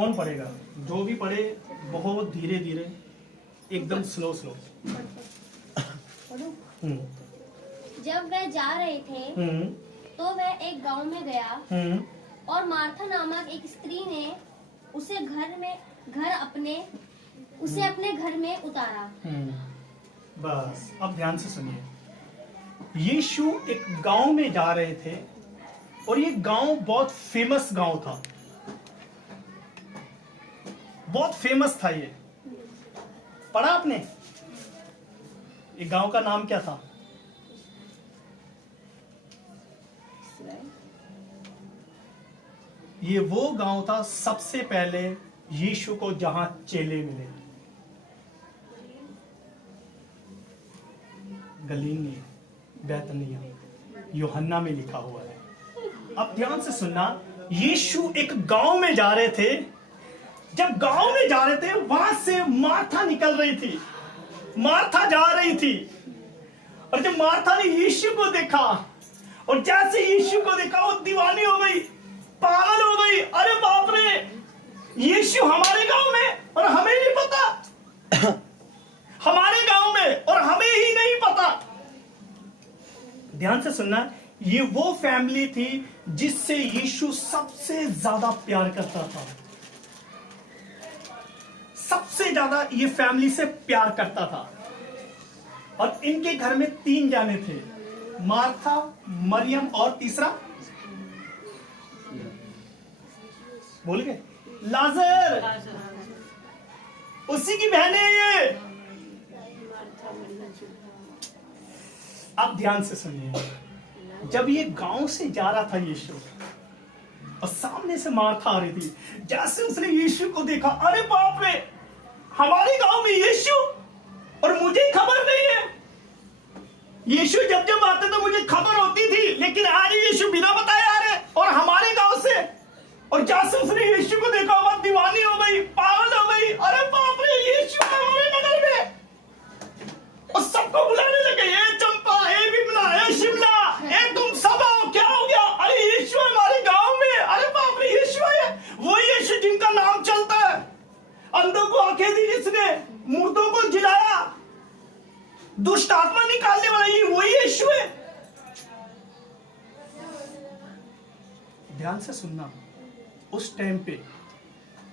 कौन पढ़ेगा? जो भी पढ़े बहुत धीरे धीरे, एकदम स्लो स्लो। जब वह जा रहे थे तो वह एक गांव में गया और मार्था नामक एक स्त्री ने उसे अपने घर में उतारा। बस अब ध्यान से सुनिए। यीशु एक गांव में जा रहे थे और ये गांव बहुत फेमस गांव था, बहुत फेमस था। ये पढ़ा आपने? ये गांव का नाम क्या था? ये वो गांव था सबसे पहले यीशु को जहां चेले मिले। गलील नहीं, बैतनिया, यूहन्ना में लिखा हुआ है। अब ध्यान से सुनना, यीशु एक गांव में जा रहे थे। जब गांव में जा रहे थे वहां से मार्था निकल रही थी, मार्था जा रही थी। और जब मार्था ने यीशु को देखा और जैसे यीशु को देखा वो दीवानी हो गई, पागल हो गई। अरे बाप रे, यीशु हमारे गांव में और हमें नहीं पता, हमारे गांव में और हमें ही नहीं पता। ध्यान से सुनना, ये वो फैमिली थी जिससे यीशु सबसे ज्यादा प्यार करता था, सबसे ज्यादा ये फैमिली से प्यार करता था। और इनके घर में 3 जाने थे, मार्था, मरियम और तीसरा बोल गए, लाजर। उसी की बहन है ये। अब ध्यान से सुनिए, जब ये गांव से जा रहा था यीशु और सामने से मार्था आ रही थी, जैसे उसने यीशु को देखा, अरे बाप रे, हमारे गांव में यीशु और मुझे खबर नहीं है। यीशु जब जब आते तो मुझे खबर होती थी, लेकिन आज यीशु बिना बताए आ रहे और हमारे गांव से। और जैसे उसने यीशु को देखा वो दीवानी हो गई, पागल हो गई। अरे बाप रे, यीशु हमारे नगर में। और सबको बुलाने लगे, ए चंपा, ए बिमला, ए शिमला, ए तुम सब आओ, क्या हो गया? अरे यीशु हमारे गांव में। अरे बाप रे, यीशु है वो यीशु जिनका नाम चलता है, अंधों को आंखें दी जिसने, मुर्दों को जिलाया, दुष्ट आत्मा निकालने वाला, ये वही यीशु है। ध्यान से सुनना, उस टाइम पे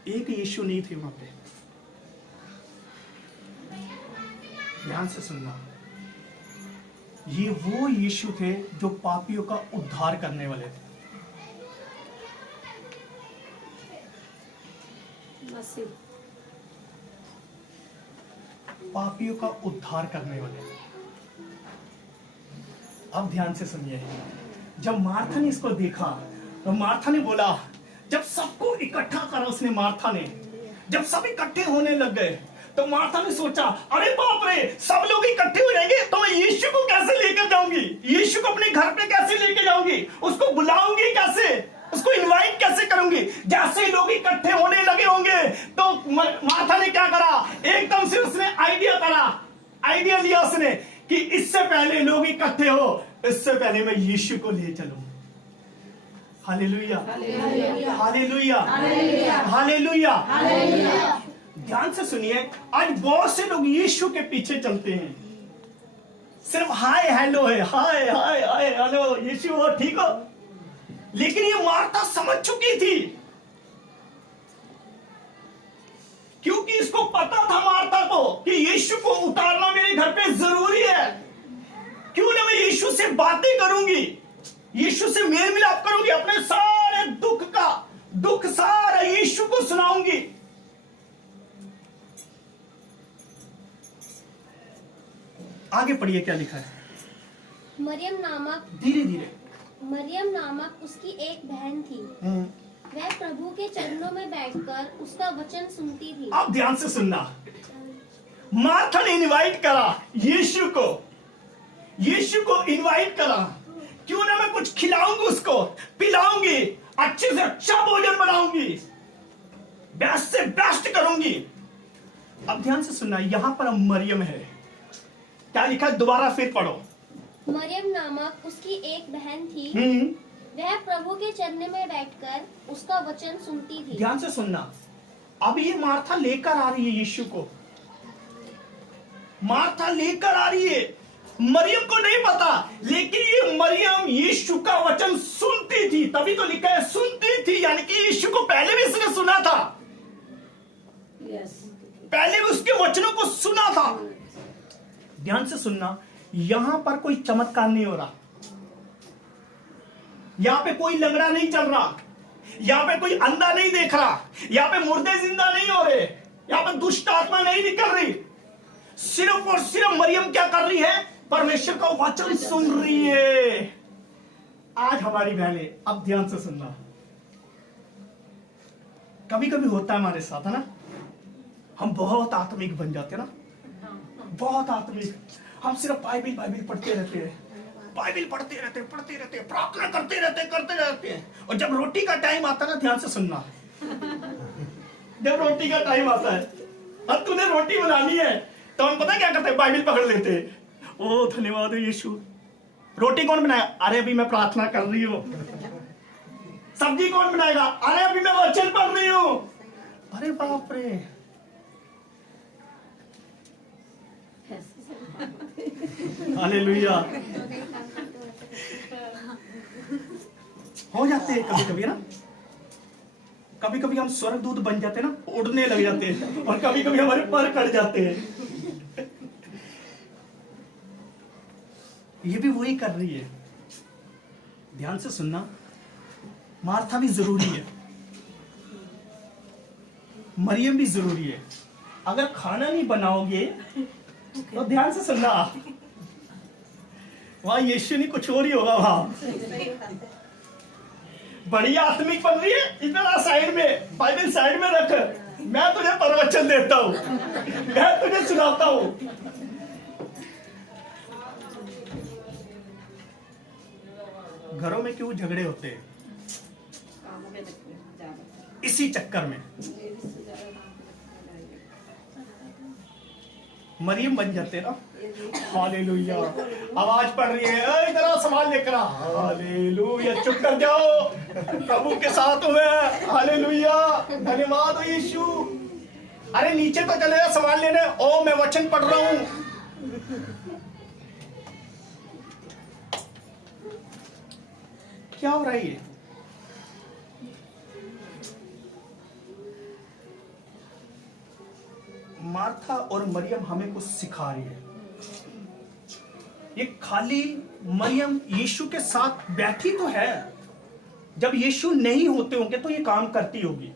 एक यीशु नहीं थे वहां पे। ध्यान से सुनना, ये वो यीशु थे जो पापियों का उद्धार करने वाले थे। पापियों का उद्धार करने वाले। अब ध्यान से सुनिए, जब मार्था ने इसको देखा तो मार्था ने बोला, जब सबको इकट्ठा करा उसने, मार्था ने जब सब इकट्ठे होने लग गए तो मार्था ने सोचा, अरे बाप रे, सब लोग इकट्ठे हो जाएंगे तो मैं यीशु को कैसे लेकर जाऊंगी, यीशु को अपने घर पे कैसे लेकर जाऊंगी, उसको बुलाऊंगी कैसे, उसको इनवाइट कैसे करूंगी। जैसे लोग इकट्ठे होने लगे होंगे तो मार्था ने क्या करा, एकदम से उसने आइडिया लिया उसने कि इससे पहले लोग इकट्ठे हो, इससे पहले मैं यीशु को ले चलूं। Hallelujah, hallelujah, hallelujah. ध्यान से सुनिए, आज बहुत से लोग यीशु के पीछे चलते हैं, सिर्फ हाय हेलो है, हाय हाय हाय हेलो, यीशु हो, ठीक हो। लेकिन ये मार्था समझ चुकी थी, क्योंकि इसको पता था मार्था को कि यीशु को उतारना मेरे घर पे जरूरी है। क्यों ना मैं यीशु से बातें करूंगी, यीशु से मेल मिलाप करूंगी, अपने सारे दुख सारा यीशु को सुनाऊंगी। आगे पढ़िए क्या लिखा है। धीरे धीरे। मरियम नामक उसकी एक बहन थी। वह प्रभु के चरणों में बैठकर उसका वचन सुनती थी। अब ध्यान से सुनना, मार्था ने इनवाइट करा यीशु को इनवाइट करा, क्यों ना मैं कुछ खिलाऊंगी, उसको पिलाऊंगी, अच्छे से अच्छा भोजन बनाऊंगी, बेस्ट से बेस्ट करूंगी। अब ध्यान से सुनना, यहां पर मरियम है, क्या लिखा है, दोबारा फिर पढ़ो। मरियम नामक उसकी एक बहन थी। वह प्रभु के चरणों में बैठकर उसका वचन सुनती थी। ध्यान से सुनना, अब ये मार्था लेकर आ रही है यीशु को, मार्था लेकर आ रही है, मरियम को नहीं पता, लेकिन ये मरियम यीशु का वचन सुनती थी, तभी तो लिखा है सुनती थी, यानी कि यीशु को पहले भी इसने सुना था, पहले भी उसके वचनों को सुना था। ध्यान से सुनना, यहां पर कोई चमत्कार नहीं हो रहा, यहां पे कोई लंगड़ा नहीं चल रहा, यहां पे कोई अंधा नहीं देख रहा, यहां पे मुर्दे जिंदा नहीं हो रहे, यहां पे दुष्ट आत्मा नहीं निकल रही, सिर्फ और सिर्फ मरियम क्या कर रही है, परमेश्वर का वचन सुन रही है। आज हमारी बहनें, अब ध्यान से सुनना, कभी कभी होता है हमारे साथ, है ना, हम बहुत आत्मिक बन जाते हैं ना, बहुत आत्मिक, हम सिर्फ बाइबिल बाइबिल पढ़ते रहते हैं, बाइबिल पढ़ते रहते, प्रार्थना करते रहते हैं, और जब रोटी का टाइम आता है ना, ध्यान से सुनना, जब रोटी का टाइम आता है, अब तूने रोटी बनानी है, तो हम पता क्या करते हैं, बाइबिल पकड़ लेते हैं, ओ धन्यवाद यीशु। रोटी कौन बनाया, अरे अभी मैं प्रार्थना कर रही हूँ। सब्जी कौन बनाएगा, अरे अभी मैं वचन पढ़ रही हूँ। अरे बाप रे, हालेलुया। हो जाते हैं कभी कभी ना, कभी कभी हम स्वर्गदूत बन जाते हैं ना, उड़ने लग जाते हैं, और कभी कभी हमारे पर कट जाते हैं। ये भी वही कर रही है। ध्यान से सुनना, मार्था भी जरूरी है, मरियम भी जरूरी है। अगर खाना नहीं बनाओगे तो ध्यान से सुनना, वहां यीशु नहीं, कुछ और ही होगा वहां। बढ़िया आत्मिक बन रही है, इतना साइड में, बाइबल साइड में रख, मैं तुझे प्रवचन देता हूं, मैं तुझे सुनाता हूं। घरों में क्यों झगड़े होते हैं, इसी चक्कर में। मरियम बन जाते ना, हालेलुया। आवाज पड़ रही है, इधर आओ, सवाल लेकर आ, हालेलुया। चुप कर जाओ, प्रभु के साथ हुए, हालेलुया, धन्यवाद हो यीशु। अरे नीचे तो चले जा सवाल लेने, ओ मैं वचन पढ़ रहा हूं। क्या हो रहा है ये, मार्था और मरियम हमें कुछ सिखा रही है। ये खाली मरियम यीशु के साथ बैठी तो है, जब यीशु नहीं होते होंगे तो ये काम करती होगी।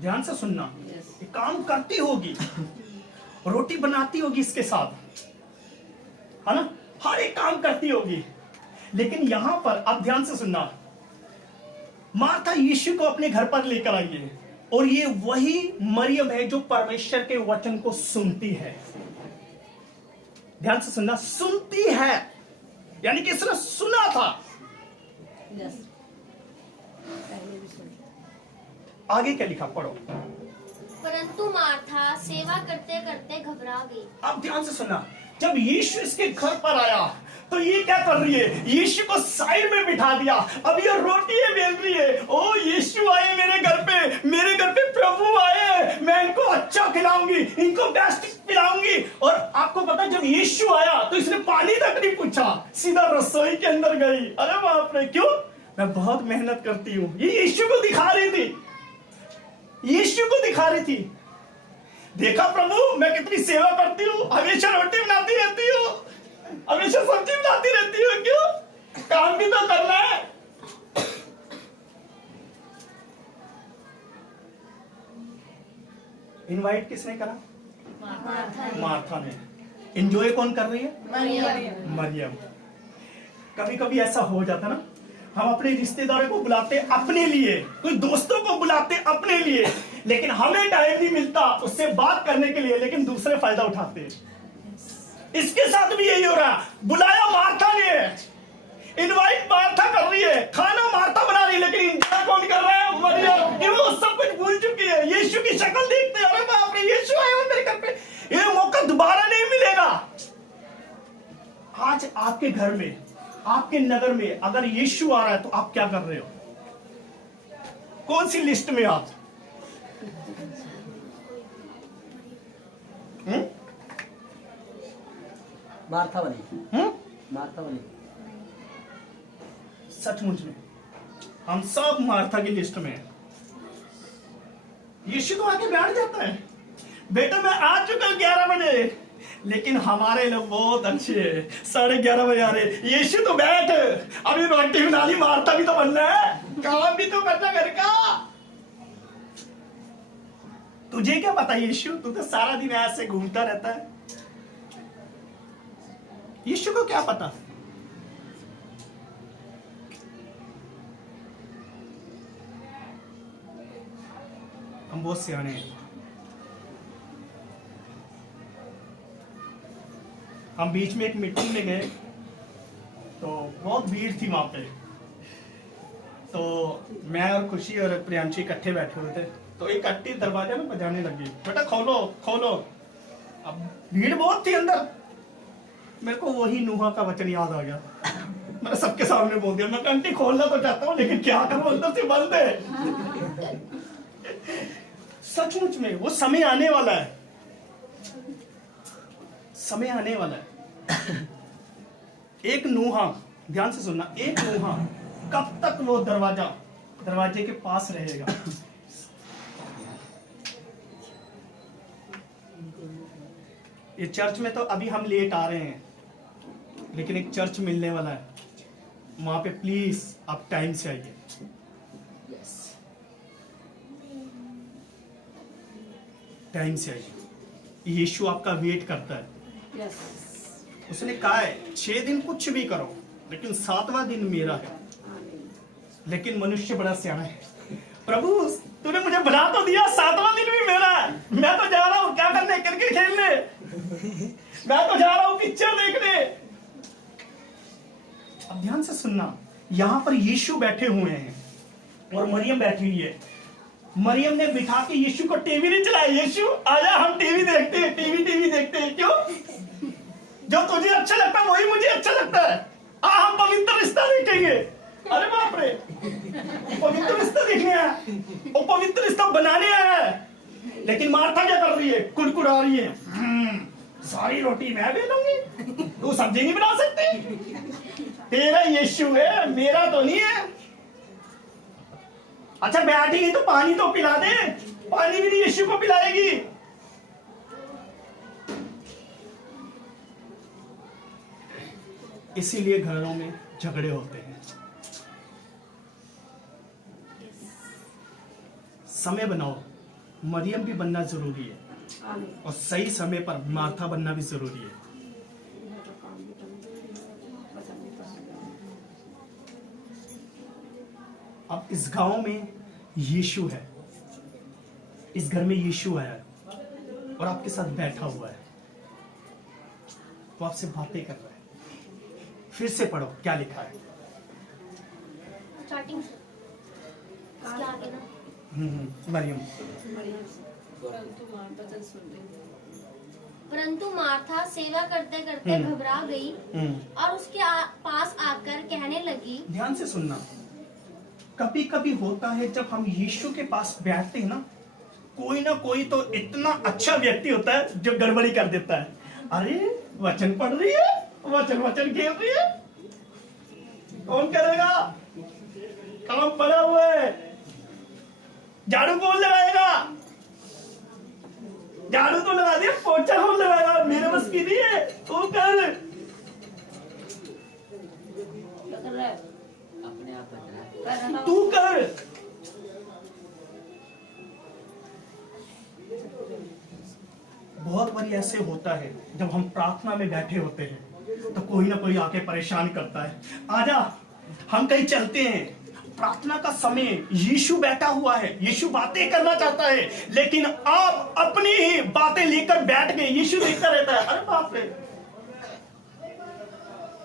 ध्यान से सुनना, ये काम करती होगी, रोटी बनाती होगी इसके साथ, है ना, हर एक काम करती होगी। लेकिन यहां पर अब ध्यान से सुनना, मार्था यीशु को अपने घर पर लेकर आई है, और ये वही मरियम है जो परमेश्वर के वचन को सुनती है। ध्यान से सुनना, सुनती है, यानी कि इसने सुना था। आगे क्या लिखा, पढ़ो। परंतु मार्था सेवा करते करते घबरा गई। अब ध्यान से सुनना, जब यीशु इसके घर पर आया तो ये क्या कर रही है, यीशु को साइड में बिठा दिया, अब ये रोटी बेल रही है। ओ यीशु आए मेरे घर पे प्रभु आए, मैं इनको अच्छा खिलाऊंगी, इनको बेस्ट खिलाऊंगी। और आपको पता है, जब यीशु आया तो इसने पानी तक नहीं पूछा, सीधा रसोई के अंदर गई। अरे बाप रे, क्यों, मैं बहुत मेहनत करती हूँ। ये यीशु को दिखा रही थी, यीशु को दिखा रही थी, देखा प्रभु मैं कितनी सेवा करती हूँ, हमेशा रोटी बनाती रहती हूँ, हमेशा सब्जी बनाती रहती हूँ, क्यों, काम भी तो करना है। इनवाइट किसने करा, मार्था ने। एंजॉय कौन कर रही है, मरियम। कभी कभी ऐसा हो जाता ना, हम अपने रिश्तेदारों को बुलाते अपने लिए, कोई दोस्तों को बुलाते अपने लिए, लेकिन हमें टाइम नहीं मिलता उससे बात करने के लिए, लेकिन दूसरे फायदा उठाते हैं। इसके साथ भी यही हो रहा, बुलाया मार्था ने, इनवाइट मार्था कर रही है, खाना मार्था बना रही है, लेकिन इंतजार कौन कर रहा है, मरियम। कि वो सब कुछ भूल चुकी है, यीशु की शक्ल देखते हैं, अरे बाप रे यीशु आए मेरे घर पे, ये मौका दोबारा नहीं मिलेगा। आज आपके घर में, आपके नगर में अगर यीशु आ रहा है तो आप क्या कर रहे हो, कौन सी लिस्ट में आप, मार्था बनी। हम्म? मार्था बनी। सचमुच में हम सब मार्था की लिस्ट में हैं। यीशु तो आके बैठ जाता है, बेटा मैं आ चुका 11 बजे, लेकिन हमारे लोग बहुत अच्छे हैं, 11:30 बजे आ रहे। यीशु तो बैठ, अभी रोटी बना ली, मार्था भी तो बनना है, काम भी तो करना घर का। तुझे क्या पता यीशु, तू तो सारा दिन ऐसे घूमता रहता है। यीशु को क्या पता। हम बहुत सियाने हैं। हम बीच में एक मीटिंग में गए तो बहुत भीड़ थी वहां पे, तो मैं और खुशी और प्रियांशी इकट्ठे बैठे हुए थे, तो एक आंटी दरवाजा में बजाने लगी, बेटा खोलो खोलो। अब भीड़ बहुत थी अंदर, मेरे को वही नूहा का वचन याद आ गया। मैंने सबके सामने बोल दिया, मैं आंटी खोलना तो चाहता हूँ लेकिन क्या करूं, अंदर से बंद है। सचमुच में वो समय आने वाला है, समय आने वाला है। एक नूहा, ध्यान से सुनना, एक नूहा कब तक वो दरवाजे के पास रहेगा। ये चर्च में तो अभी हम लेट आ रहे हैं, लेकिन एक चर्च मिलने वाला है, वहां पे प्लीज आप टाइम से आइए। टाइम से आइए, यीशु आपका वेट करता है। उसने कहा है 6 दिन कुछ भी करो, लेकिन 7वां दिन मेरा है। लेकिन मनुष्य बड़ा सियाना है, प्रभु तूने मुझे बना तो दिया, 7वां दिन भी मेरा है, मैं तो जा रहा हूं क्या करने, क्रिकेट खेलने, मैं तो जा रहा हूं पिक्चर देखने। अब ध्यान से सुनना, यहां पर यीशु बैठे हुए हैं और मरियम बैठी हुई है। मरियम ने बिठा के यीशु को टीवी नहीं चलाया, यीशु आजा हम टीवी देखते हैं, टीवी देखते हैं। क्यों? जो तुझे अच्छा लगता है वही मुझे अच्छा लगता है। हम पवित्र रिश्ता देखेंगे। अरे बाप रे, पवित्र रिश्ता देखने आया, वो पवित्र रिश्ता बनाने आया है। लेकिन मार्था क्या कर रही है, कुड़कुड़ा रही है, सारी रोटी मैं बेलूंगी, तू सब्जी नहीं बना सकती, तेरा यीशु है मेरा तो नहीं है। अच्छा बैठी नहीं तो पानी तो पिला दे, पानी भी नहीं यीशु को पिलाएगी। इसीलिए घरों में झगड़े होते हैं। समय बनाओ, मरियम भी बनना जरूरी है और सही समय पर मार्था बनना भी जरूरी है। अब इस गांव में यीशु है, इस घर में यीशु है और आपके साथ बैठा हुआ है, तो आपसे बातें कर रहा है। फिर से पढ़ो क्या लिखा है। स्टार्टिंग से इसके आगे ना। मरियम, परंतु मार्था सेवा करते करते घबरा गई और उसके पास आकर कहने लगी। ध्यान से सुनना, कभी कभी होता है जब हम यीशु के पास बैठते हैं ना कोई तो इतना अच्छा व्यक्ति होता है जो गड़बड़ी कर देता है। अरे वचन पढ़ रही है, वचन खेल रही है, कौन करेगा, काम पड़ा हुआ है, झाड़ू कौन लगाएगा, झाड़ू तो लगा दिया, पोछा कौन लगाएगा, मेरे बस की नहीं है, तू कर। तू कर। बहुत बार ऐसे होता है जब हम प्रार्थना में बैठे होते हैं तो कोई ना कोई आके परेशान करता है, आजा हम कहीं चलते हैं, प्रार्थना का समय, यीशु बैठा हुआ है, यीशु बातें करना चाहता है, लेकिन आप अपनी ही बातें लेकर बैठ गए, यीशु देखता रहता है। अरे बाप रे,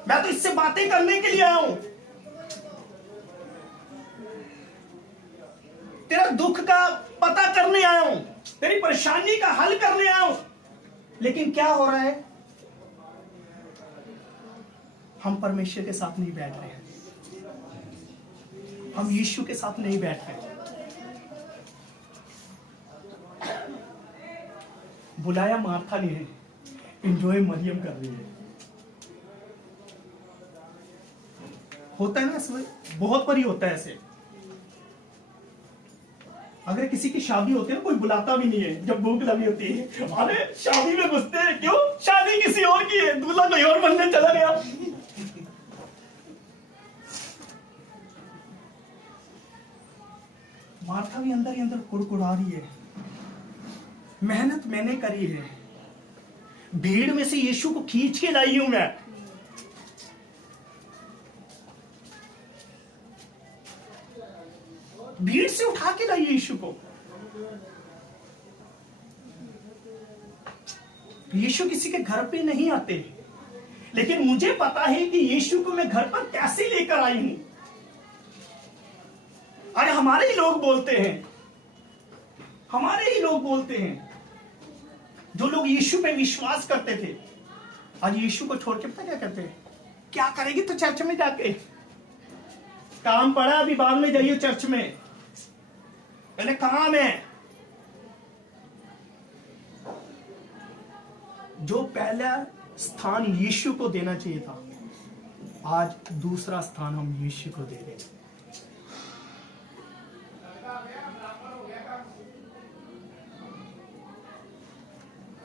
मैं तो इससे बातें करने के लिए आया हूं, तेरा दुख का पता करने आया हूं, तेरी परेशानी का हल करने आया हूं, लेकिन क्या हो रहा है, हम परमेश्वर के साथ नहीं बैठ रहे हैं, हम यीशु के साथ नहीं बैठ रहे। बुलाया मार्था ने, एंजॉय मरियम कर रही है। होता है ना ऐसे, बहुत बारी होता है ऐसे। अगर किसी की शादी होती है ना, कोई बुलाता भी नहीं है जब भूख लगी होती है, अरे शादी में घुसते हैं, क्यों? शादी किसी और की है, दूल्हा कोई और बनने चला गया। मार्था भी अंदर ही अंदर कुड़कुड़ा रही है, मेहनत मैंने करी है, भीड़ में से यीशु को खींच के लाई हूं मैं। भीड़ से उठा के लाई यीशु को। यीशु किसी के घर पे नहीं आते, लेकिन मुझे पता है कि यीशु को मैं घर पर कैसे लेकर आई हूं। अरे हमारे ही लोग बोलते हैं, हमारे ही लोग बोलते हैं, जो लोग यीशु पे विश्वास करते थे, आज यीशु को छोड़ के पता क्या करते हैं? क्या करेगी तो चर्च में जाके, काम पड़ा अभी बाद में जाइए चर्च में, पहले काम है। जो पहला स्थान यीशु को देना चाहिए था, आज दूसरा स्थान हम यीशु को दे रहे हैं।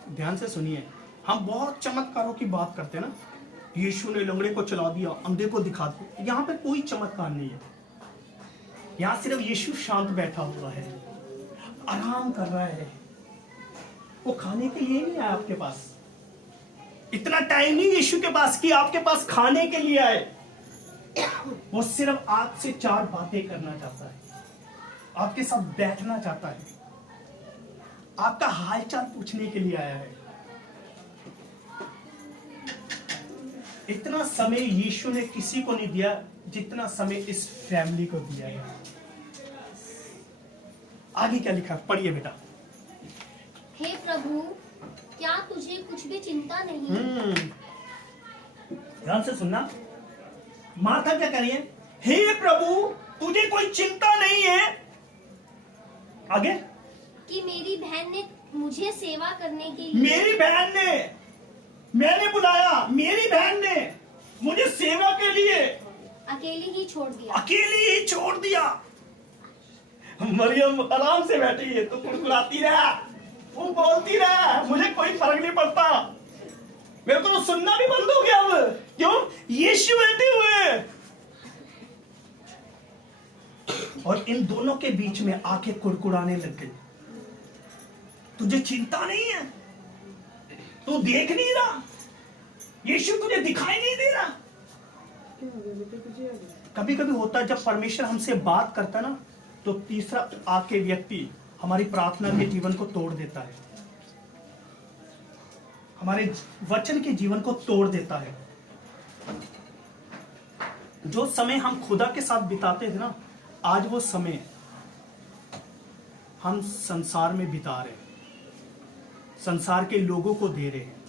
ध्यान से सुनिए, हम बहुत चमत्कारों की बात करते हैं ना, यीशु ने लंगड़े को चला दिया, अंधे को दिखा दिया, यहां पे कोई चमत्कार नहीं है। यहां सिर्फ यीशु शांत बैठा हुआ है, आराम कर रहा है। वो खाने के लिए नहीं आया आपके पास, इतना टाइम नहीं यीशु के पास कि आपके पास खाने के लिए आए। वो सिर्फ आपसे 4 बातें करना चाहता है, आपके साथ बैठना चाहता है, आपका हालचाल पूछने के लिए आया है। इतना समय यीशु ने किसी को नहीं दिया जितना समय इस फैमिली को दिया है। आगे क्या लिखा, पढ़िए बेटा। हे प्रभु, क्या तुझे कुछ भी चिंता नहीं? ध्यान से सुनना, माता क्या कह रही है? हे प्रभु, तुझे कोई चिंता नहीं है। आगे, कि मेरी बहन ने मुझे सेवा करने के लिए, मेरी बहन ने, मैंने बुलाया, मेरी बहन ने मुझे सेवा के लिए अकेली ही छोड़ दिया। अकेली ही छोड़ दिया। मरियम आराम से बैठी है, तो कुड़कुड़ाती रहा, वो बोलती रहा, मुझे कोई फर्क नहीं पड़ता, मेरे को तो सुनना भी बंद हो गया अब। क्यों? यीशु बैठे हुए। और इन दोनों के बीच में आके कुड़कुड़ाने लग गई, तुझे चिंता नहीं है? तू देख नहीं रहा? यीशु तुझे दिखाई नहीं दे रहा? कभी कभी होता है जब परमेश्वर हमसे बात करता है ना, तो तीसरा आके व्यक्ति हमारी प्रार्थना के जीवन को तोड़ देता है, हमारे वचन के जीवन को तोड़ देता है। जो समय हम खुदा के साथ बिताते थे ना, आज वो समय हम संसार में बिता रहे हैं, संसार के लोगों को दे रहे हैं।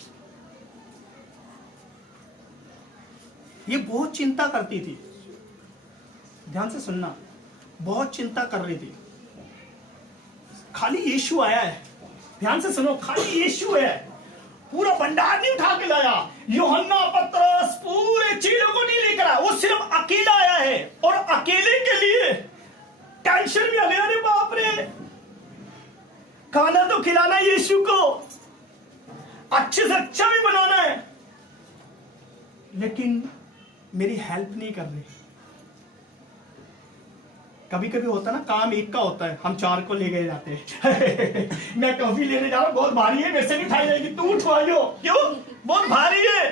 ये बहुत चिंता करती थी, ध्यान से सुनना, बहुत चिंता कर रही थी। खाली यीशु आया है, ध्यान से सुनो, खाली यीशु है, पूरा भंडार नहीं उठा के लाया, यूहन्ना, पतरस, पूरे चीलों को नहीं लेकर आया, वो सिर्फ अकेला आया है। और अकेले के लिए टेंशन भी आ गया, अरे बाप रे, खाना तो खिलाना है यीशु को, अच्छे से अच्छा भी बनाना है, लेकिन मेरी हेल्प नहीं कर रही। कभी कभी होता ना, काम एक का होता है, हम 4 को ले गए जाते हैं मैं कॉफी लेने जा रहा हूं, बहुत भारी है, मेरे से नहीं उठाई जाएगी, तू उठवाइयो। क्यों? बहुत भारी है।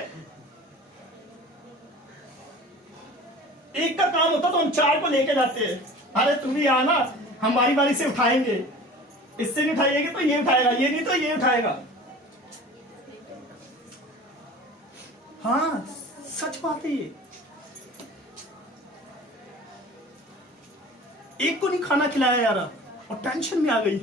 एक का काम होता तो हम 4 को लेके जाते हैं, अरे तू भी आना, हम बारी बारी से उठाएंगे, इससे नहीं उठाइएगी तो ये उठाएगा, ये नहीं तो ये उठाएगा। हाँ, सच बात है ये। एक को नहीं खाना खिलाया जा रहा और टेंशन में आ गई।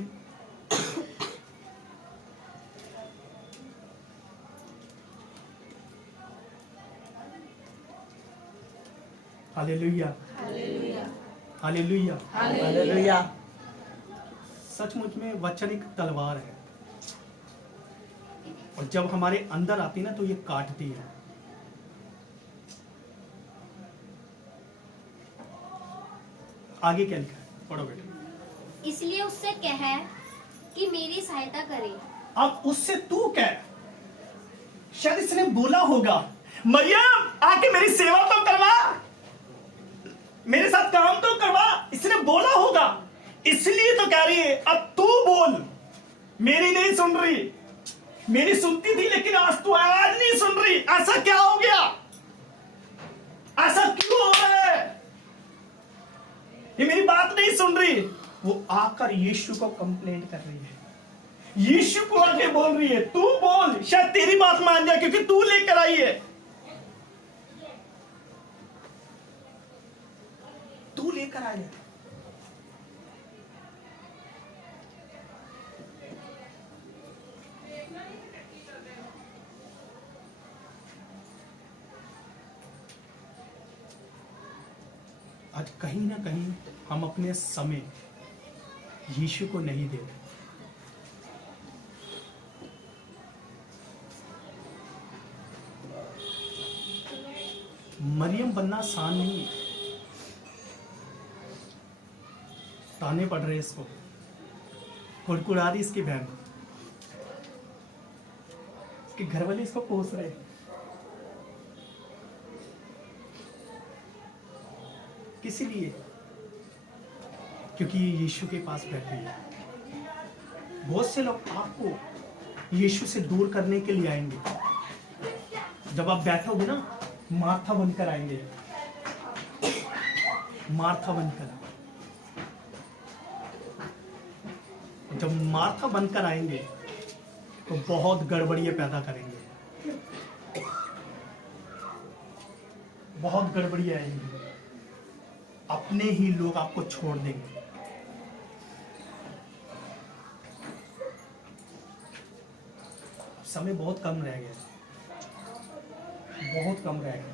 Hallelujah, hallelujah, hallelujah, hallelujah. सचमुच में वचन एक तलवार है। और जब हमारे अंदर आती ना तो ये काटती है। आगे क्या लिखा है, पढ़ो बेटा। इसलिए उससे कह कि मेरी सहायता करे। अब उससे तू कह, शायद इसने बोला होगा मरियम आके मेरी सेवा तो करवा, मेरे साथ काम तो करवा, इसने बोला होगा, इसलिए तो कह रही है अब तू बोल। मेरी नहीं सुन रही, मेरी सुनती थी लेकिन आज तू आवाज नहीं सुन रही, ऐसा क्या हो गया, ऐसा क्यों हो रहा है, ये मेरी बात नहीं सुन रही। वो आकर यीशु को कंप्लेंट कर रही है, यीशु को आके बोल रही है तू बोल, शायद तेरी बात मान जाए क्योंकि तू लेकर आई है, तू लेकर आया। आज कहीं ना कहीं हम अपने समय यीशु को नहीं देते। मरियम बनना आसान नहीं है, ताने पड़ रहे इसको, कुड़कुड़ा रही इसकी बहन, इसके घर वाले इसको कोस रहे, किस लिए? क्योंकि ये यीशु के पास बैठी है। बहुत से लोग आपको यीशु से दूर करने के लिए आएंगे। जब आप बैठोगे ना, मार्था बनकर आएंगे, मार्था बनकर। जब मार्था बनकर आएंगे तो बहुत गड़बड़ियां पैदा करेंगे, बहुत गड़बड़ियां आएंगी, अपने ही लोग आपको छोड़ देंगे। समय बहुत कम रह गया, बहुत कम रह गया।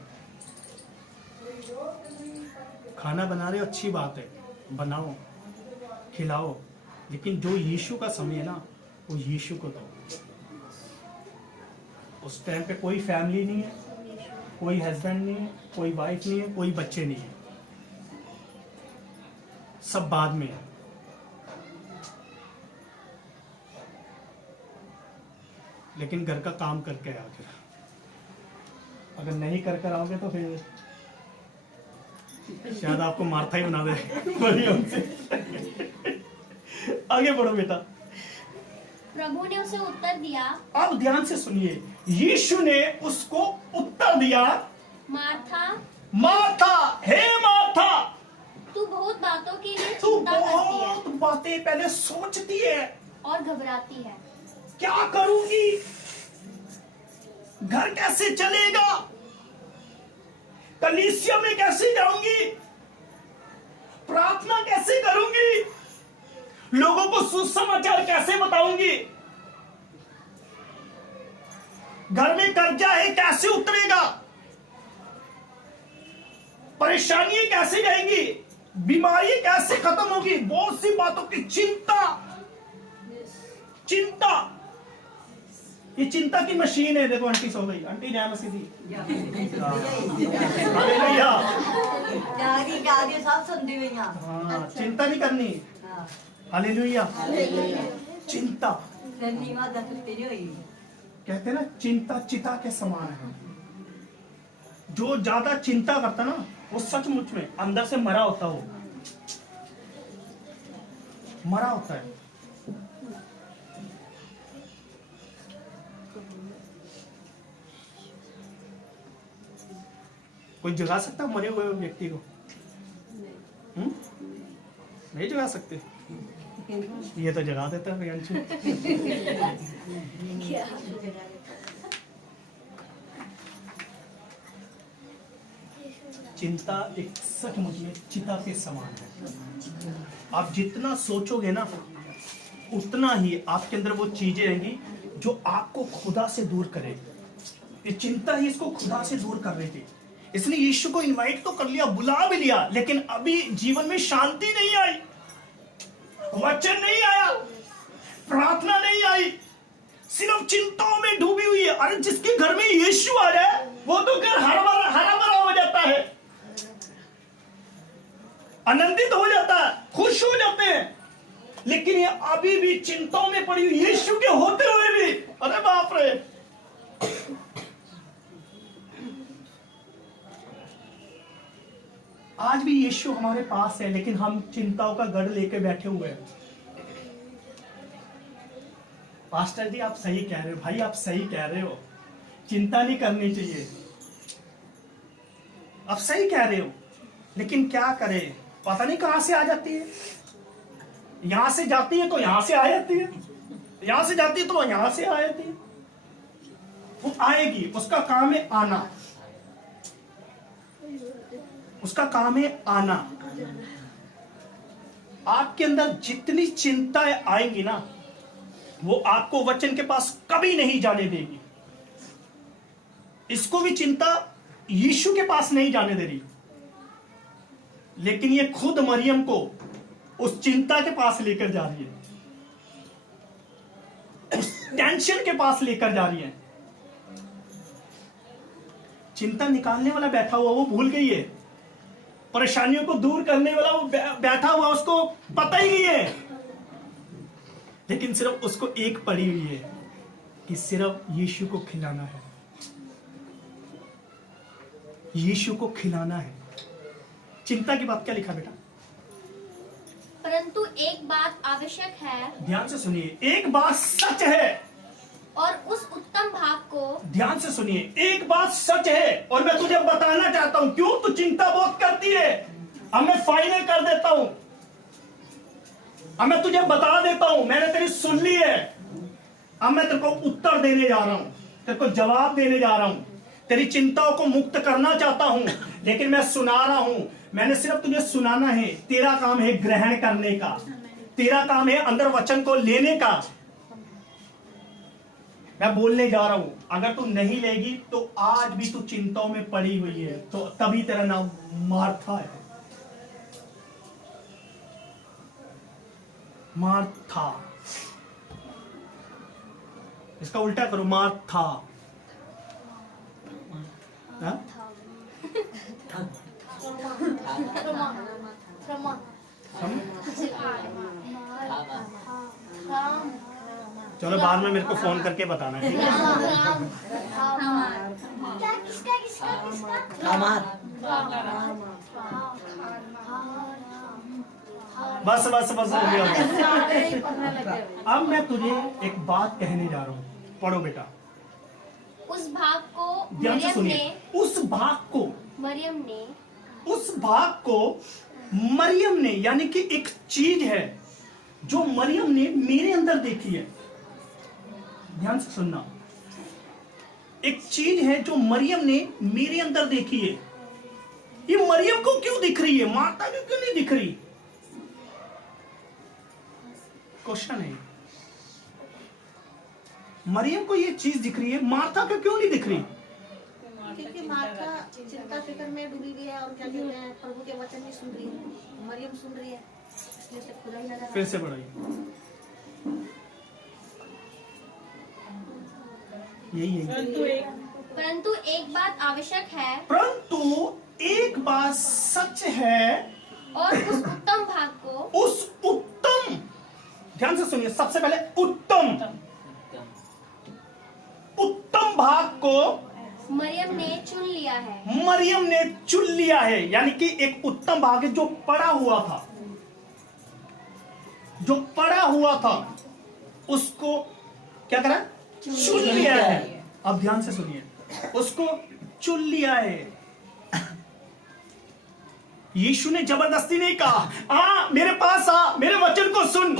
खाना बना रहे हो अच्छी बात है, बनाओ खिलाओ, लेकिन जो यीशु का समय है ना वो यीशु को दो। उस टाइम पे कोई फैमिली नहीं है, कोई हस्बैंड नहीं है, कोई वाइफ नहीं है, कोई बच्चे नहीं है, सब बाद में है। लेकिन घर का काम करके आकर, अगर नहीं कर कर आओगे तो फिर शायद आपको मार्था ही बना दे मरियम से। आगे बढ़ो बेटा। प्रभु ने उसे उत्तर दिया, अब ध्यान से सुनिए, यीशु ने उसको उत्तर दिया, मार्था मार्था, हे मार्था, तू बहुत बातों के लिए तू चिंता करती बहुत है बातें पहले सोचती है, और घबराती है। क्या करूंगी, घर कैसे चलेगा, कलीसिया में कैसे जाऊंगी, प्रार्थना कैसे करूंगी, लोगों को सुसमाचार कैसे बताऊंगी, घर में कर्जा है कैसे उतरेगा, परेशानियां कैसे जाएंगी, बीमारी कैसे खत्म होगी, बहुत सी बातों की चिंता। चिंता, ये चिंता की मशीन है। देखो आंटी सो गई, आंटी जय मसीह थी। हालेलुया। हाँ, चिंता नहीं करनी। हालेलुया। चिंता, कहते हैं ना, चिंता चिता के समान है। जो ज्यादा चिंता करता ना वो सचमुच में अंदर से मरा होता, वो मरा होता है। कोई जगा सकता है मरे हुए व्यक्ति को? नहीं जगा सकते। ये तो जगा देता है प्रियांशु। चिंता एक सचमुच में चिता के समान है। आप जितना सोचोगे ना उतना ही आपके अंदर वो चीजें रहेंगी जो आपको खुदा से दूर करे। ये चिंता ही इसको खुदा से दूर कर रही थी। इसने यीशु को इनवाइट तो कर लिया, बुला भी लिया, लेकिन अभी जीवन में शांति नहीं आई, वचन नहीं आया, प्रार्थना नहीं आई, सिर्फ चिंताओं में डूबी हुई है। अरे जिसके घर में यीशु आ जाए वो तो घर हरा भरा हो जाता है, आनंदित हो जाता है, खुश हो जाते हैं। लेकिन ये अभी भी चिंताओं में पड़ी हुई यीशु के होते हुए भी, अरे बाप रे। आज भी यीशु हमारे पास है, लेकिन हम चिंताओं का गढ़ लेके बैठे हुए हैं। पास्टर जी आप सही कह रहे हो, भाई आप सही कह रहे हो, चिंता नहीं करनी चाहिए, आप सही कह रहे हो। लेकिन क्या करें, पता नहीं कहां से आ जाती है। यहां से जाती है तो यहां से आ जाती है, यहां से जाती है तो यहां से आ जाती है। वो आएगी, उसका काम है आना, उसका काम है आना। आपके अंदर जितनी चिंताएं आएंगी ना, वो आपको वचन के पास कभी नहीं जाने देगी। इसको भी चिंता यीशु के पास नहीं जाने दे रही, लेकिन ये खुद मरियम को उस चिंता के पास लेकर जा रही है, उस टेंशन के पास लेकर जा रही है। चिंता निकालने वाला बैठा हुआ वो भूल गई है, परेशानियों को दूर करने वाला वो बैठा हुआ उसको पता ही नहीं है। लेकिन सिर्फ उसको एक पड़ी हुई है कि सिर्फ यीशु को खिलाना है, यीशु को खिलाना है। चिंता की बात क्या लिखा बेटा? परंतु एक बात आवश्यक है, ध्यान से सुनिए, एक बात सच है, और उस उत्तम भाग को, ध्यान से सुनिए, एक बात सच है और मैं तुझे बताना चाहता हूं। क्यों तू चिंता बहुत करती है? अब मैं फाइनल कर देता हूं, अब मैं तुझे बता देता हूं, मैंने तेरी सुन ली है। अब मैं तेरे को उत्तर देने जा रहा हूं, तेरे को जवाब देने जा रहा हूं, तेरी चिंताओं को मुक्त करना चाहता हूं, लेकिन मैं सुना रहा हूं। मैंने सिर्फ तुझे सुनाना है, तेरा काम है ग्रहण करने का, तेरा काम है अंदर वचन को लेने का। मैं बोलने जा रहा हूं, अगर तू नहीं लेगी तो आज भी तू चिंताओं में पड़ी हुई है, तो तभी तेरा नाम मार्था है। मार्था, इसका उल्टा करो, मार्था। हाँ? चलो बाद में मेरे को फोन करके बताना, ठीक है? बस बस बस हो गया। अब मैं तुझे एक बात कहने जा रहा हूँ, पढ़ो बेटा। उस भाग को ध्यान से मरियम सुनिए, ने, उस भाग को, मरियम ने, उस भाग को मरियम ने, यानी कि एक चीज है जो मरियम ने मेरे अंदर देखी है। ध्यान से सुनना, एक चीज है जो मरियम ने मेरे अंदर देखी है। ये मरियम को क्यों दिख रही है, माता को क्यों नहीं दिख रही? क्वेश्चन है। मरियम को ये चीज दिख रही है, मार्था को क्यों नहीं दिख रही? क्योंकि मार्था चिंता फिक्र में डूबी हुई है और क्या कहते हैं, प्रभु के वचन नहीं सुन रही है। मरियम सुन रही है, इसलिए उसे खुदा ही नजर आ रहा है। फिर से बढ़ाइए, यही है। परंतु एक बात आवश्यक है, परंतु एक बात सच है, और उस उत्तम भाग को, उस उत्तम, ध्यान से सुनिए, सबसे पहले उत्तम, उत्तम भाग को मरियम ने चुन लिया है। मरियम ने चुन लिया है, यानी कि एक उत्तम भाग है जो पड़ा हुआ था, जो पड़ा हुआ था उसको क्या करा? चुन लिया है। अब ध्यान से सुनिए, उसको चुन लिया है। यीशु ने जबरदस्ती नहीं कहा, आ मेरे पास आ, मेरे वचन को सुन,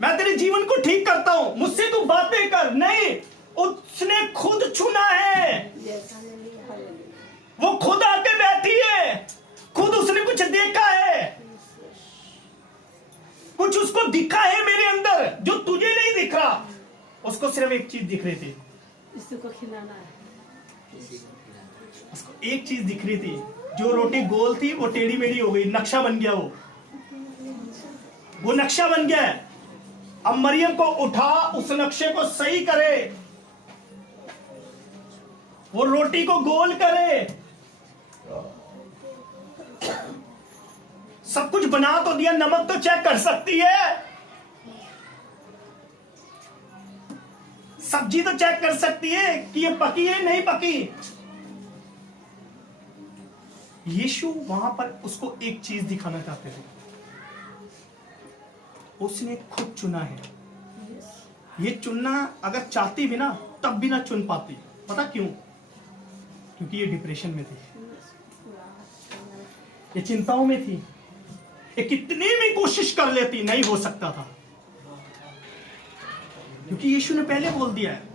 मैं तेरे जीवन को ठीक करता हूं, मुझसे तू बातें कर। नहीं, उसने खुद चुना है, वो खुद आके बैठी है, खुद उसने कुछ देखा है, कुछ उसको दिखा है मेरे अंदर जो तुझे नहीं दिख रहा। उसको सिर्फ एक चीज दिख रही थी, इसको खिलाना है। उसको एक चीज दिख रही थी, जो रोटी गोल थी वो टेढ़ी मेढ़ी हो गई, नक्शा बन गया, वो नक्शा बन गया है। अब मरियम को उठा, उस नक्शे को सही करे, वो रोटी को गोल करे, सब कुछ बना तो दिया, नमक तो चेक कर सकती है, सब्जी तो चेक कर सकती है कि ये पकी है नहीं पकी। यीशु वहां पर उसको एक चीज दिखाना चाहते थे, उसने खुद चुना है। ये चुनना अगर चाहती भी ना तब भी ना चुन पाती। पता क्यों? क्योंकि ये डिप्रेशन में थी, ये चिंताओं में थी, ये कितनी भी कोशिश कर लेती नहीं हो सकता था, क्योंकि यीशु ने पहले बोल दिया है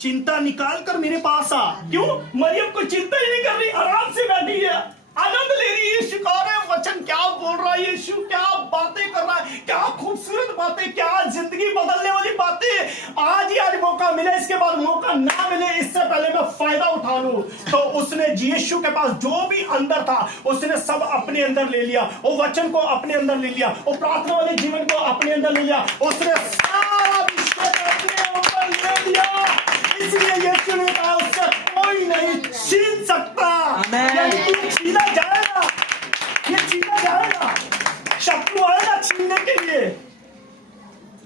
चिंता निकाल कर मेरे पास आ। क्यों? मरियम को चिंता ही नहीं कर रही, आराम से बैठी है, आनंद ले रही है। यीशु कह रहे वचन क्या बोल रहा है, यीशु क्या बातें कर रहा है, क्या खूबसूरत बातें, क्या जिंदगी बदलने वाली बातें। आज ही आज मौका मिले, इसके बाद मौका ना मिले, इससे पहले मैं फायदा उठा लूं। तो उसने यीशु के पास जो भी अंदर था उसने सब अपने अंदर ले लिया, वो वचन को अपने अंदर ले लिया, वो प्रार्थना वाले जीवन को अपने अंदर ले लिया, उसने सारा विश्व अपने ऊपर ले लिया। इसलिए यीशु ने कहा उससे कोई नहीं छीन सकता। यानी कि छीना जाएगा, ये छीना जाएगा, शत्रु आएगा छीनने के लिए,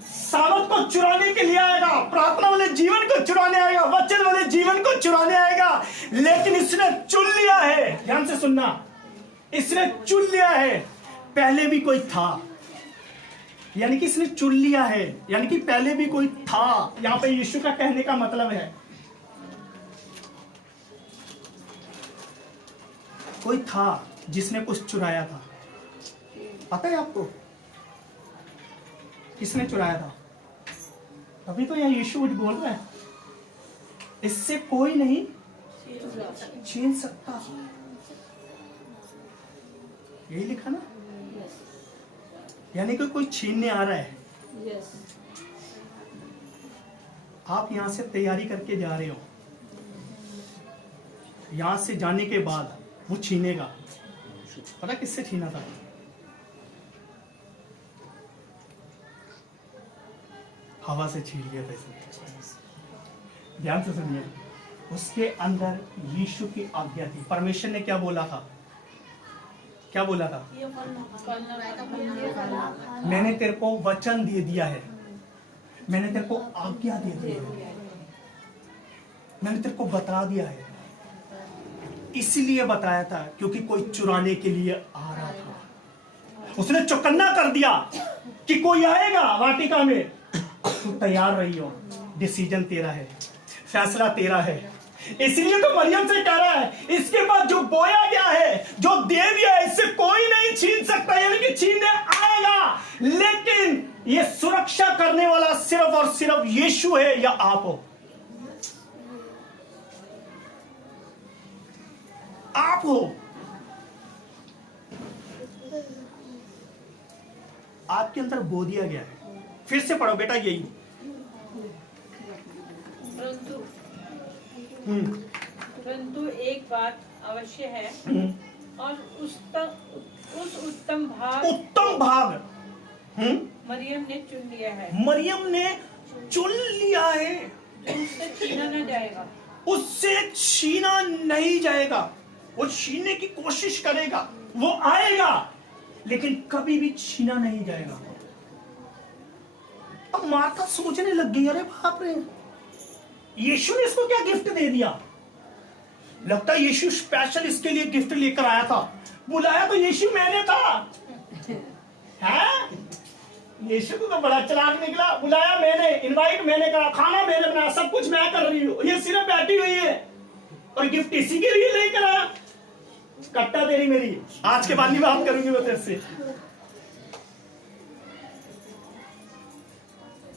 सामर्थ को चुराने के लिए आएगा, प्रार्थना वाले जीवन को चुराने आएगा, वचन वाले जीवन को चुराने आएगा। लेकिन इसने चुन लिया है, ध्यान से सुनना, इसने चुन लिया है। पहले भी कोई था, यानी कि इसने चुन लिया है, यानी कि पहले भी कोई था। यहां पे यीशु का कहने का मतलब है कोई था जिसने कुछ चुराया था। पता है आपको किसने चुराया था? अभी तो यहाँ यीशु कुछ बोल रहा है, इससे कोई नहीं छीन सकता। यही लिखा ना, यानी कि कोई छीनने आ रहा है। आप यहां से तैयारी करके जा रहे हो, यहां से जाने के बाद वो छीनेगा। पता किससे छीना था? हवा से छीन लिया था इसने। ध्यान से सुनिए, उसके अंदर यीशु की आज्ञा थी। परमेश्वर ने क्या बोला था? क्या बोला था? मैंने तेरे को वचन दे दिया है, मैंने तेरे को आज्ञा दे दी है, मैंने तेरे को बता दिया है। इसलिए बताया था क्योंकि कोई चुराने के लिए आ रहा था। उसने चौकन्ना कर दिया कि कोई आएगा वाटिका में, तू तैयार रही हो, डिसीजन तेरा है, फैसला तेरा है। इसलिए तो मरियम से कह रहा है इसके बाद जो बोया गया है, जो दे दिया है, इससे कोई नहीं छीन सकता, यानी कि छीनने आएगा। लेकिन ये सुरक्षा करने वाला सिर्फ और सिर्फ यीशु है या आप हो? आप हो। आपके अंदर बो दिया गया है। फिर से पढ़ो बेटा, यही परंतु एक बात अवश्य है, और उस उत्तम भाग मरियम ने चुन लिया है। मरियम ने चुन लिया है, जो उससे छीना न जाएगा, उससे छीना नहीं जाएगा। वो छीनने की कोशिश करेगा, वो आएगा, लेकिन कभी भी छीना नहीं जाएगा। अब मार्था सोचने लग गई, अरे बाप रे, यीशु ने इसको क्या गिफ्ट दे दिया? लगता है यीशु स्पेशल इसके लिए गिफ्ट लेकर आया था। बुलाया तो यीशु मैंने था, है? यीशु तो बड़ा चालाक निकला। बुलाया मैंने, इनवाइट मैंने करा, खाना मैंने बनाया, सब कुछ मैं कर रही हूँ, ये सिर्फ बैठी हुई है और गिफ्ट इसी के लिए लेकर आया। कट्टा तेरी मेरी, आज के बाद नहीं बात करूंगी मैं तेरे से।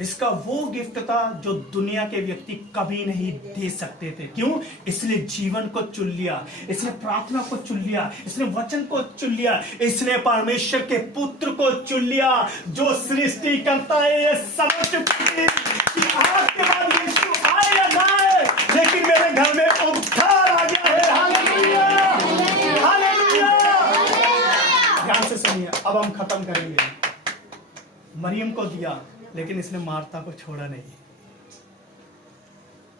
इसका वो गिफ्ट था जो दुनिया के व्यक्ति कभी नहीं दे सकते थे। क्यों? इसने जीवन को चुन लिया, इसने प्रार्थना को चुन लिया, इसने वचन को चुन लिया, इसने परमेश्वर के पुत्र को चुन लिया, जो सृष्टि करता है। ये समझ चुकी कि आज के बाद यीशु आए या ना आए, लेकिन मेरे घर में उद्धार आ गया है। Hallelujah, hallelujah. ध्यान से सुनिए, अब हम खत्म करेंगे। मरियम को दिया, लेकिन इसने मार्था को छोड़ा नहीं।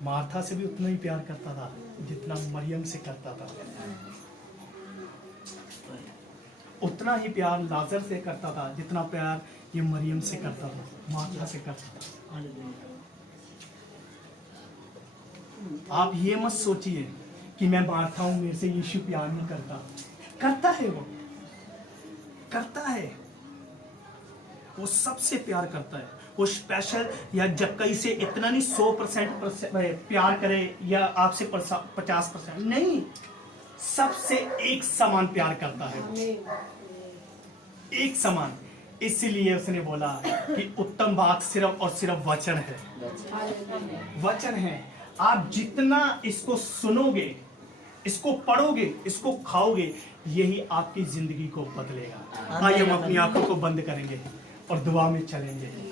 मार्था से भी उतना ही प्यार करता था जितना मरियम से करता था। उतना ही प्यार लाजर से करता था जितना प्यार ये मरियम से करता था, मार्था से करता था। आप ये मत सोचिए कि मैं मार्था हूं, मेरे से यीशु प्यार नहीं करता। करता है, वो करता है, वो सबसे प्यार करता है। वो स्पेशल या जक्कई से इतना नहीं 100% प्यार करे या आपसे 50% नहीं, सबसे एक समान प्यार करता है, एक समान। इसलिए उसने बोला कि उत्तम बात सिर्फ और सिर्फ वचन है, वचन है। आप जितना इसको सुनोगे, इसको पढ़ोगे, इसको खाओगे, यही आपकी जिंदगी को बदलेगा। आइए हम अपनी आंखों को बंद करेंगे और दुआ में चलेंगे।